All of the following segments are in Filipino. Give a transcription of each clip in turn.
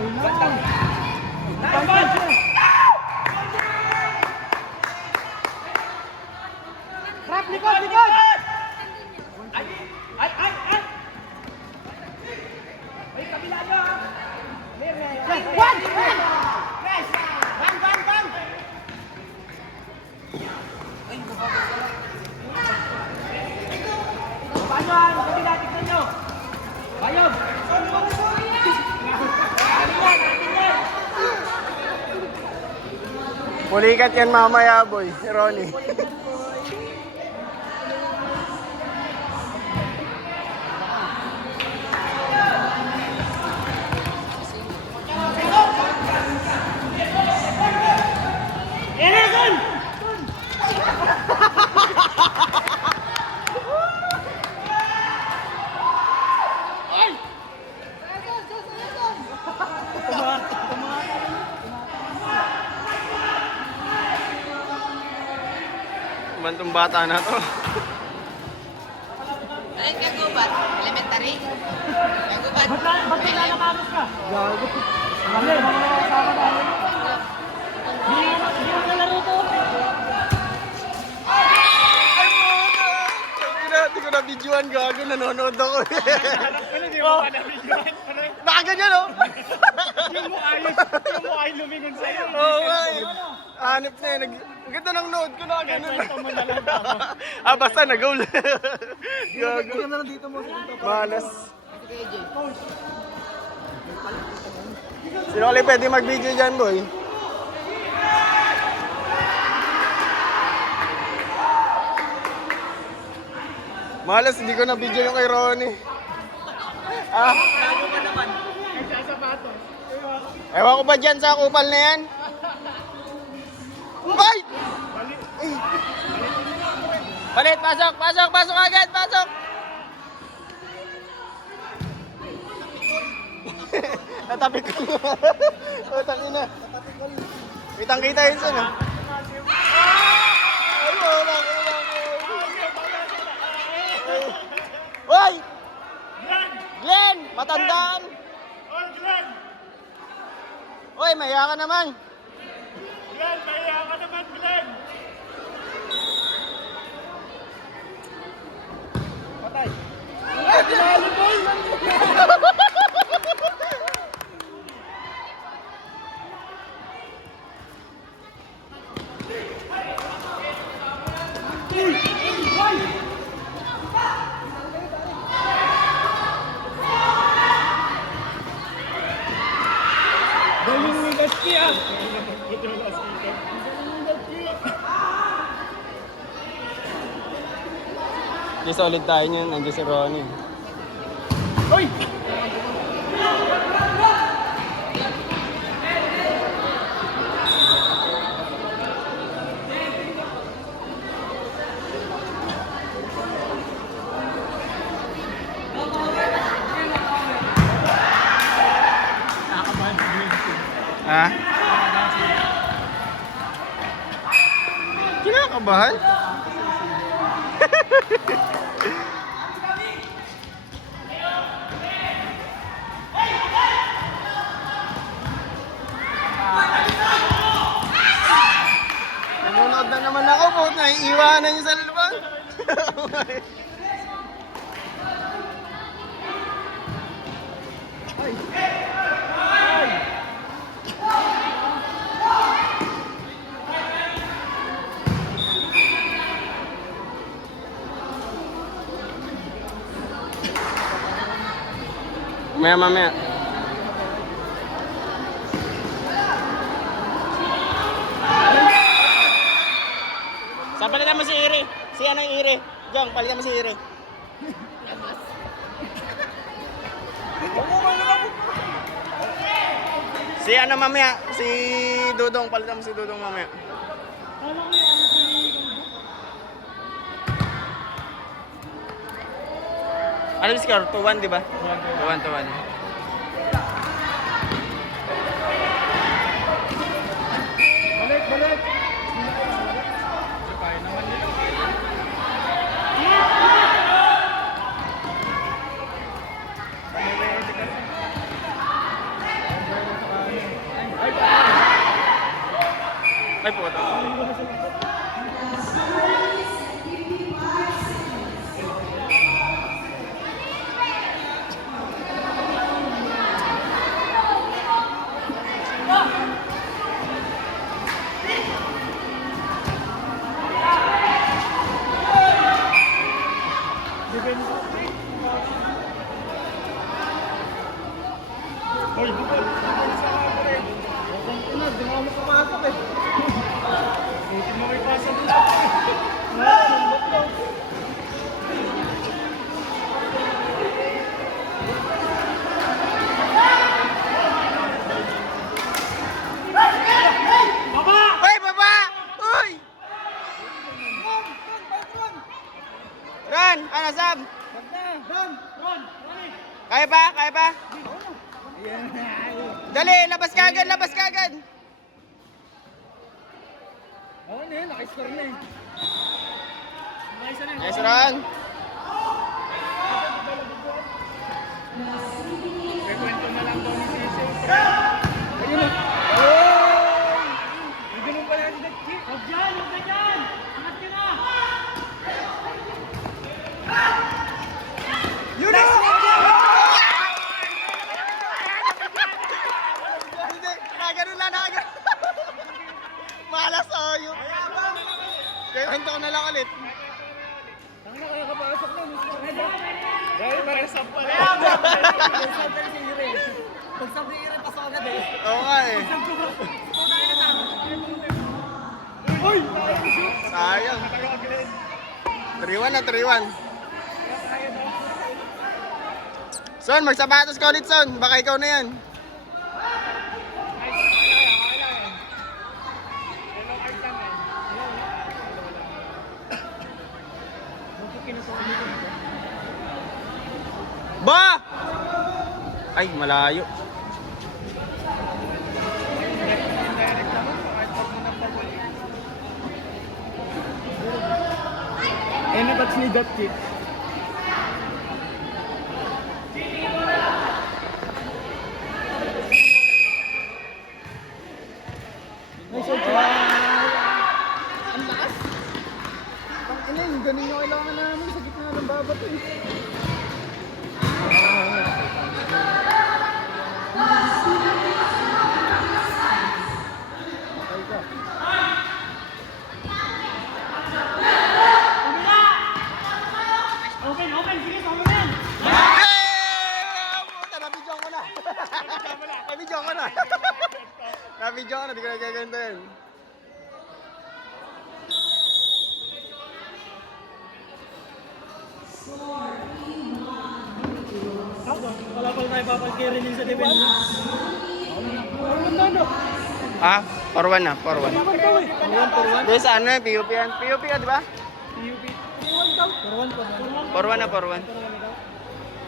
Rap, likod, likod! Ay! Ay, kabila nyo! One! Yes! Bang! Paano ang kabila? Tignan nyo! Bayog! Pulikat yan mamaya, boy. Ronnie. Bantong bata na to. Alin ka gubat? Elementary? Kagubat? Ba't nalakaros ka? Gago. Mali, mga kasama namin. Hindi mo nalaro to. Hindi ko na videoan, gago. Nanonood ako. Harap ko na, di mo pa nabigyan. Nakaganyan, oh. Yung mo ay lumingon sa'yo. Oo nga eh. Hanip na eh. Ang ganda ng nood ko na ganun. Basta na-goal. Gago. Huwag na lang dito mo. Malas. Sino ulit pwede mag-video dyan, boy? Malas, hindi ko na-video yung kay Ronnie. Tayo ka naman. Ay, sapatos. Ewan ko ba dyan sa kupal na yan? Bye! Palit, pasok agad, pasok! Natapik ko na. O, tangina. Kitang-kita yun saan, ah. Ay, wala. Hoy! Glenn! Matandaan! Oh, Glenn! Hoy, maya ka naman! Glenn, mahiya ka naman, Glenn! Patay! Ay, pinalo, boy! Galing ni Lasky, ah! Di solid tayo niyan, nandiyan si Ronnie. Hoy! Ha? Kinakabahan? Nanonood na naman ako po, naiiwanan niyo sa lalabas. Mamaya. Saan palitan mo si Iri? Si ano yung Iri? Jong, palitan mo si Iri. Si ano mamaya? Si Dudong, palitan mo si Dudong mamaya. Ano yung score? 2-1, di ba? 2-1. Balik! Ay, puto. Hoy, bukol. Hindi mo kami pumasok eh. Hindi mo may pasok. Uy, baba! Uy! Ron! Ano, Sam? Ron! Kaya pa? Kaya pa? Dali, labas ka agad, labas ka agad! Oo na yun, nakiscore na eh. Nice, Ron! Kwento na lang daw ni Sisi. Ayun na. May ganun pala si Dutchie. Huwag dyan! Huwag na dyan! Angat ka na! Yun na! Hindi, nakaganon lang, nakaganon. Malas sa'yo. Kaya hinto ko na lang ulit. Ang nakakapasok na. Dahil parang sampal. Sampal si Ire. Pag sampal si Ire, pasok agad eh. Oo nga eh. Uy! Sayang. 3-1 na, 3-1. Son, magsapatos ka ulit, Son. Baka ikaw na yan. Ba! Ay, malayo. Eh, na-touch ni Dutchie. Nice shot. Ang lakas. Ang ina, yung ganun yung kailangan namin sa gitna ng babato eh. Okay ka. Sige, sama na yan. Puta, nabidyoan ko na. Nabidyoan ko na. Nabidyoan ko na, di ko na gaganda yan. Wala pala tayo papagkiri din sa defense. Ano? Ah, 4-1 na, 4-1. 1-1. Doon sa ano eh, PUP yan. PUP ka, di ba? PUP. 4-1. 4-1 na, 4-1.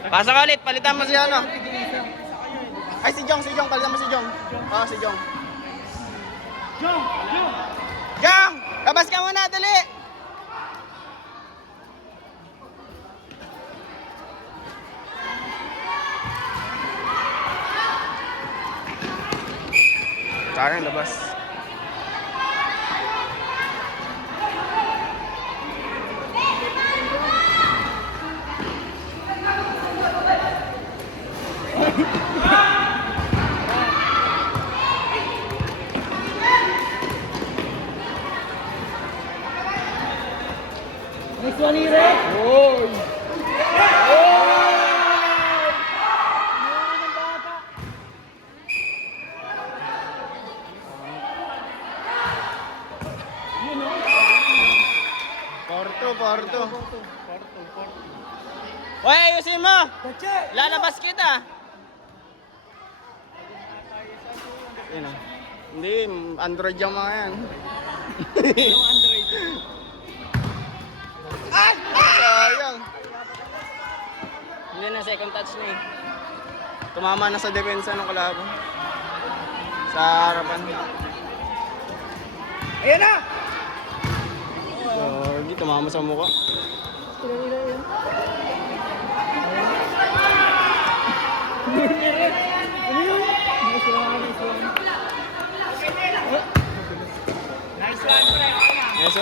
Pasa ka ulit, palitan mo si ano. Ay, si Jong, palitan mo si Jong. Oo, si Jong. Jong! Labas ka muna, dali! Sayang, labas. Next one, Ire. Oy! Porto. Hoy, ayusin mo! Lalabas kita! Yan ah. Hindi, Android yung mga yan. Ay! Sayang! Hindi na, second touch na eh. Tumama na sa depensa ng kalaban. Sa harapan. Ayan na! Hindi, tumama sa mukha.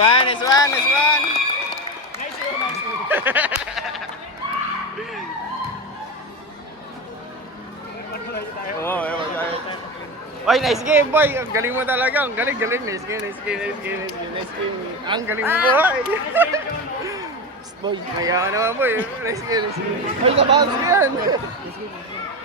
one, nice one, nice one. Nice yun, nice yun. Oo, Oy, nice game, boy. Ang galing mo talaga. Ang galing, galing. Nice game, nice game, nice game, nice game, nice game. Ang galing mo, boy. Boy, kaya ka naman, boy. Nice game, nice game. Ay, kabahan ko yan.